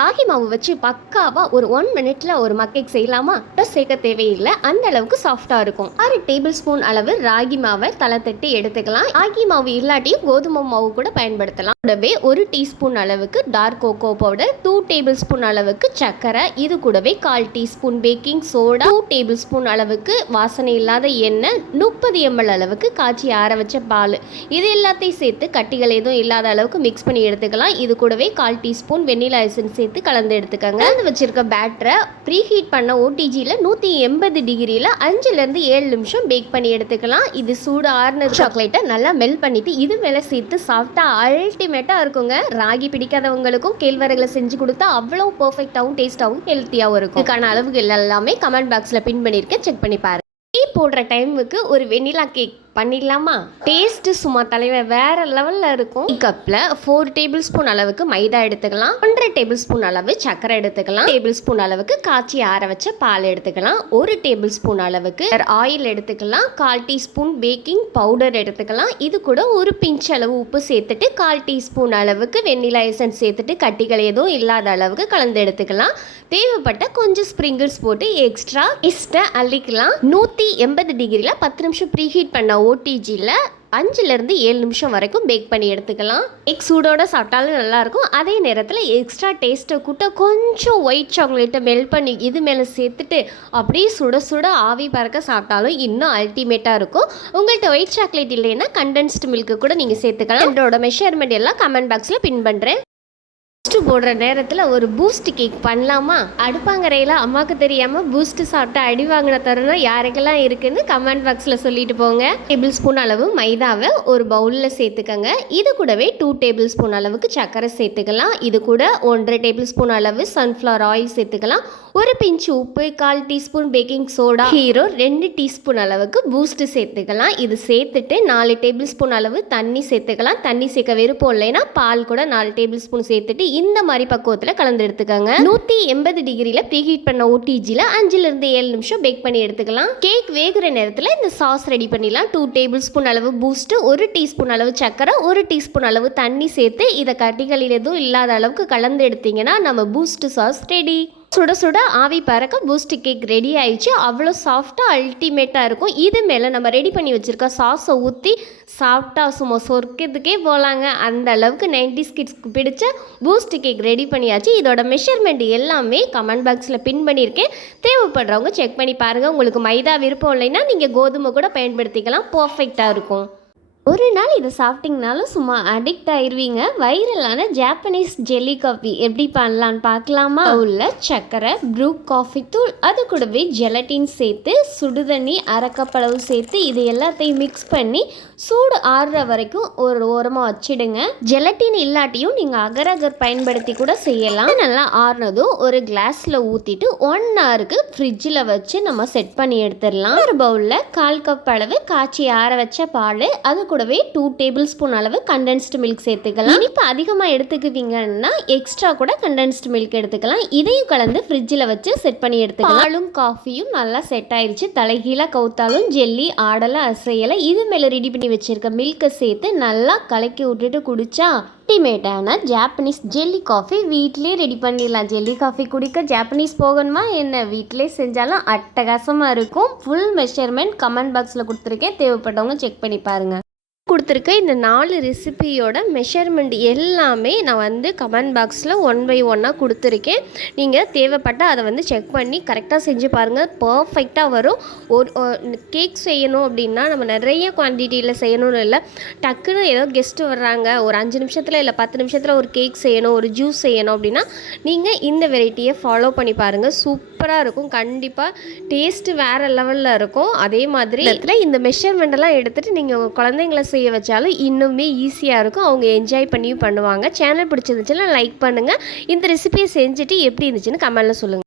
ராகி மாவு வச்சு பக்காவாக ஒரு ஒன் மினிட்ல ஒரு மக்கைக்கு செய்யலாமா? சேர்க்க தேவையில்லை. அந்த அளவுக்கு சாஃப்டாக இருக்கும். ஆறு டேபிள் ஸ்பூன் அளவு ராகி மாவை தலை தட்டி எடுத்துக்கலாம். ராகி மாவு இல்லாட்டியும் கோதுமை மாவு கூட பயன்படுத்தலாம். கூடவே ஒரு டீஸ்பூன் அளவுக்கு dark cocoa powder two tablespoon அளவுக்கு சர்க்கரை இது கூடவே கால் teaspoon baking soda two tablespoon அளவுக்கு வாசனை இல்லாத எண்ணெய் முப்பது எம்எல் அளவுக்கு காய்ச்சி ஆற வச்ச பால். இது எல்லாத்தையும் சேர்த்து கட்டிகள் எதுவும் இல்லாத அளவுக்கு மிக்ஸ் பண்ணி எடுத்துக்கலாம். இது கூடவே கால் டீஸ்பூன் வெண்ணிலா எசன்ஸ் சேர்த்து கலந்து எடுத்துக்கோங்க. கலந்து வச்சிருக்க பேட்டரை ப்ரீ ஹீட் பண்ண ஓடிஜியில் நூற்றி எண்பது டிகிரியில் அஞ்சுலேருந்து ஏழு நிமிஷம் பேக் பண்ணி எடுத்துக்கலாம். இது சூடு ஆறுன சாக்லேட்டை நல்லா மெல்ட் பண்ணிட்டு இது மேலே சேர்த்து சாப்பிட்டா அல்டிமேட்டாக இருக்குங்க. ராகி பிடிக்காதவங்களுக்கும் கேழ்வரகுல செஞ்சு கொடுத்தா அவ்வளோ பர்ஃபெக்டாகவும் டேஸ்ட்டாகவும் ஹெல்த்தியாகவும் இருக்கும். இதுக்கான அளவுகள் எல்லாமே கமெண்ட் பாக்ஸில் பின் பண்ணியிருக்கேன் செக் பண்ணி பாருங்க. டீ போடுற டைமுக்கு ஒரு வெண்ணிலா கேக் பண்ணிடலாமா? டேஸ்ட் சும்மா தலைவர் வேற லெவல்ல இருக்கும். கப்ல ஃபோர் டேபிள் ஸ்பூன் அளவுக்கு மைதா எடுத்துக்கலாம். ஒன்றரை டேபிள் ஸ்பூன் அளவு சர்க்கரை எடுத்துக்கலாம். டேபிள் ஸ்பூன் அளவுக்கு காய்ச்சி ஆற வச்ச பால் எடுத்துக்கலாம். ஒரு டேபிள் ஸ்பூன் அளவுக்கு ஆயில் எடுத்துக்கலாம். கால் டீஸ்பூன் பேக்கிங் பவுடர் எடுத்துக்கலாம். இது கூட ஒரு பிஞ்ச் அளவு உப்பு சேர்த்துட்டு கால் டீஸ்பூன் அளவுக்கு வெண்ணிலா எசன்ஸ் சேர்த்துட்டு கட்டிகள் எதுவும் இல்லாத அளவுக்கு கலந்து எடுத்துக்கலாம். தேவைப்பட்ட கொஞ்சம் ஸ்ப்ரிங்கிள்ஸ் போட்டு எக்ஸ்ட்ரா இஸ்ட்டை அள்ளிக்கலாம். நூற்றி எண்பது டிகிரியில் பத்து நிமிஷம் ப்ரீ ஹீட் பண்ண ஓடிஜியில் அஞ்சுலேருந்து ஏழு நிமிஷம் வரைக்கும் பேக் பண்ணி எடுத்துக்கலாம். எக் சூடோட சாப்பிட்டாலும் நல்லாயிருக்கும் அதே நேரத்தில் எக்ஸ்ட்ரா டேஸ்ட்டை கூட்ட கொஞ்சம் ஒயிட் சாக்லேட்டை மெல்ட் பண்ணி இது மேலே சேர்த்துட்டு அப்படியே சுட சுட ஆவி பறக்க சாப்பிட்டாலும் இன்னும் அல்டிமேட்டாக இருக்கும். உங்கள்கிட்ட ஒயிட் சாக்லேட் இல்லைன்னா கண்டென்ஸ்டு மில்க்கு கூட நீங்கள் சேர்த்துக்கலாம். என்னோட மெஷர்மெண்ட் எல்லாம் கமெண்ட் பாக்ஸில் பின் பண்ணுறேன் பூஸ்ட் போடுற நேரத்தில் ஒரு பூஸ்ட் கேக் பண்ணலாமா? அடுப்பாங்கரையில் அம்மாவுக்கு தெரியாமல் பூஸ்ட் சாப்பிட்டு அடி வாங்கின தருணம் யாருக்கெல்லாம் இருக்குன்னு கமெண்ட் பாக்ஸில் சொல்லிட்டு போங்க. டேபிள் ஸ்பூன் அளவு மைதாவை ஒரு பவுலில் சேர்த்துக்கங்க. இது கூடவே டூ டேபிள் ஸ்பூன் அளவுக்கு சர்க்கரை சேர்த்துக்கலாம். இது கூட ஒன்றரை டேபிள் ஸ்பூன் அளவு சன்ஃப்ளவர் ஆயில் சேர்த்துக்கலாம். ஒரு பிஞ்ச் உப்பு கால் டீஸ்பூன் பேக்கிங் சோடா ஹீரோ ரெண்டு டீஸ்பூன் அளவுக்கு பூஸ்ட் சேர்த்துக்கலாம். இது சேர்த்துட்டு நாலு டேபிள் ஸ்பூன் அளவு தண்ணி சேர்த்துக்கலாம். தண்ணி சேர்க்க விருப்பம் இல்லைன்னா பால் கூட நாலு டேபிள் ஸ்பூன் சேர்த்துட்டு இந்த மாதிரி பக்குவத்தில் கலந்து எடுத்துக்கோங்க. நூற்றி எண்பது டிகிரியில் ப்ரீஹீட் பண்ண ஓடிஜியில் அஞ்சுலேருந்து ஏழு நிமிஷம் பேக் பண்ணி எடுத்துக்கலாம். கேக் வேகிற நேரத்தில் இந்த சாஸ் ரெடி பண்ணிடலாம். டூ டேபிள் ஸ்பூன் அளவு பூஸ்ட்டு ஒரு டீஸ்பூன் அளவு சக்கரை ஒரு டீஸ்பூன் அளவு தண்ணி சேர்த்து இதை கட்டிகளில் எதுவும் இல்லாத அளவுக்கு கலந்து எடுத்தீங்கன்னா நம்ம பூஸ்ட் சாஸ் ரெடி சுட சுட ஆவி பறக்க பூஸ்ட் கேக் ரெடி ஆயிடுச்சு. அவ்வளோ சாஃப்டாக அல்டிமேட்டாக இருக்கும். இது மேலே நம்ம ரெடி பண்ணி வச்சுருக்க சாஸை ஊற்றி சாஃப்டாக சும்மா சொர்க்கத்துக்கே போகலாங்க அந்த அளவுக்கு நைன்டிஸ் கிட்ஸ்க்கு பிடிச்ச பூஸ்ட் கேக் ரெடி பண்ணியாச்சு. இதோட மெஷர்மெண்ட் எல்லாமே கமெண்ட் பாக்ஸில் பின் பண்ணியிருக்கேன். தேவைப்படுறவங்க செக் பண்ணி பாருங்கள் உங்களுக்கு மைதா விருப்பம் இல்லைன்னா நீங்கள் கோதுமை கூட பயன்படுத்திக்கலாம். பர்ஃபெக்டாக இருக்கும். ஒரு நாள் இதை சாப்பிட்டீங்கனாலும் சும்மா அடிக்ட் ஆயிருவீங்க. வைரலான ஜாப்பனீஸ் ஜெல்லி காஃபி எப்படி பண்ணலான்னு பார்க்கலாமா? உள்ள சர்க்கரை ப்ரூ காஃபி தூள் அது கூடவே ஜெலட்டின் சேர்த்து சுடுதண்ணி அரைக்கப்பளவு சேர்த்து இது எல்லாத்தையும் மிக்ஸ் பண்ணி சூடு ஆறுற வரைக்கும் ஒரு ஓரமாக வச்சிடுங்க. ஜெலட்டின் இல்லாட்டியும் நீங்கள் அகர் அகர் பயன்படுத்தி கூட செய்யலாம். நல்லா ஆறுனதும் ஒரு கிளாஸில் ஊற்றிட்டு ஒன் ஹவருக்கு ஃப்ரிட்ஜில் வச்சு நம்ம செட் பண்ணி எடுத்துடலாம். ஒரு பவுலில் கால் கப் அளவு காய்ச்சி ஆற வச்ச பால் அது கூடவே டூ டேபிள் ஸ்பூன் அளவு கண்டென்ஸ்டு மில்க் சேர்த்துக்கலாம். இனிப்பு அதிகமாக எடுத்துக்குவீங்கன்னா எக்ஸ்ட்ரா கூட கண்டென்ஸ்டு மில்க் எடுத்துக்கலாம். இதையும் கலந்து ஃப்ரிட்ஜில் வச்சு செட் பண்ணி எடுத்துக்கலாம். பாலும் காஃபியும் நல்லா செட் ஆயிடுச்சு தலைகீழாக கவுத்தாலும் ஜெல்லி ஆடலை அசையலை இது மேலே ரெடி பண்ணி வச்சிருக்க மில்கை சேர்த்து நல்லா கலக்கி விட்டுட்டு குடிச்சா அல்டிமேட்டான ஜாப்பனீஸ் ஜெல்லி காஃபி வீட்டிலே ரெடி பண்ணிடலாம். ஜெல்லி காஃபி குடிக்க ஜாப்பனீஸ் போகணுமா என்ன? வீட்டிலே செஞ்சாலும் அட்டகாசமாக இருக்கும். ஃபுல் மெஷர்மெண்ட் கமெண்ட் பாக்ஸில் கொடுத்துருக்கேன். தேவைப்பட்டவங்க செக் பண்ணி பாருங்கள் கொடுத்துருக்க இந்த நாலு ரெசிபியோட மெஷர்மெண்ட் எல்லாமே நான் வந்து கமெண்ட் பாக்ஸில் ஒன் பை ஒன்னாக கொடுத்துருக்கேன். நீங்கள் தேவைப்பட்டால் அதை வந்து செக் பண்ணி கரெக்டாக செஞ்சு பாருங்கள் பர்ஃபெக்டாக வரும். ஒரு கேக் செய்யணும் அப்படின்னா நம்ம நிறைய குவான்டிட்டியில் செய்யணும்னு இல்லை. டக்குன்னு ஏதோ கெஸ்ட்டு வர்றாங்க. ஒரு அஞ்சு நிமிஷத்தில் இல்லை பத்து நிமிஷத்தில் ஒரு கேக் செய்யணும் ஒரு ஜூஸ் செய்யணும் அப்படின்னா நீங்கள் இந்த வெரைட்டியை ஃபாலோ பண்ணி பாருங்கள் சூப்பராக இருக்கும். கண்டிப்பாக டேஸ்ட்டு வேறு லெவலில் இருக்கும். அதே மாதிரி இடத்துல இந்த மெஷர்மெண்ட்டெல்லாம் எடுத்துகிட்டு நீங்கள் உங்கள் குழந்தைங்கள செய்ய வச்சாலும் இன்னுமே ஈஸியாக இருக்கும். அவங்க என்ஜாய் பண்ணியும் பண்ணுவாங்க. சேனல் பிடிச்சிருந்துச்சுன்னா லைக் பண்ணுங்கள் இந்த ரெசிபியை செஞ்சுட்டு எப்படி இருந்துச்சுன்னு கமெண்டில் சொல்லுங்கள்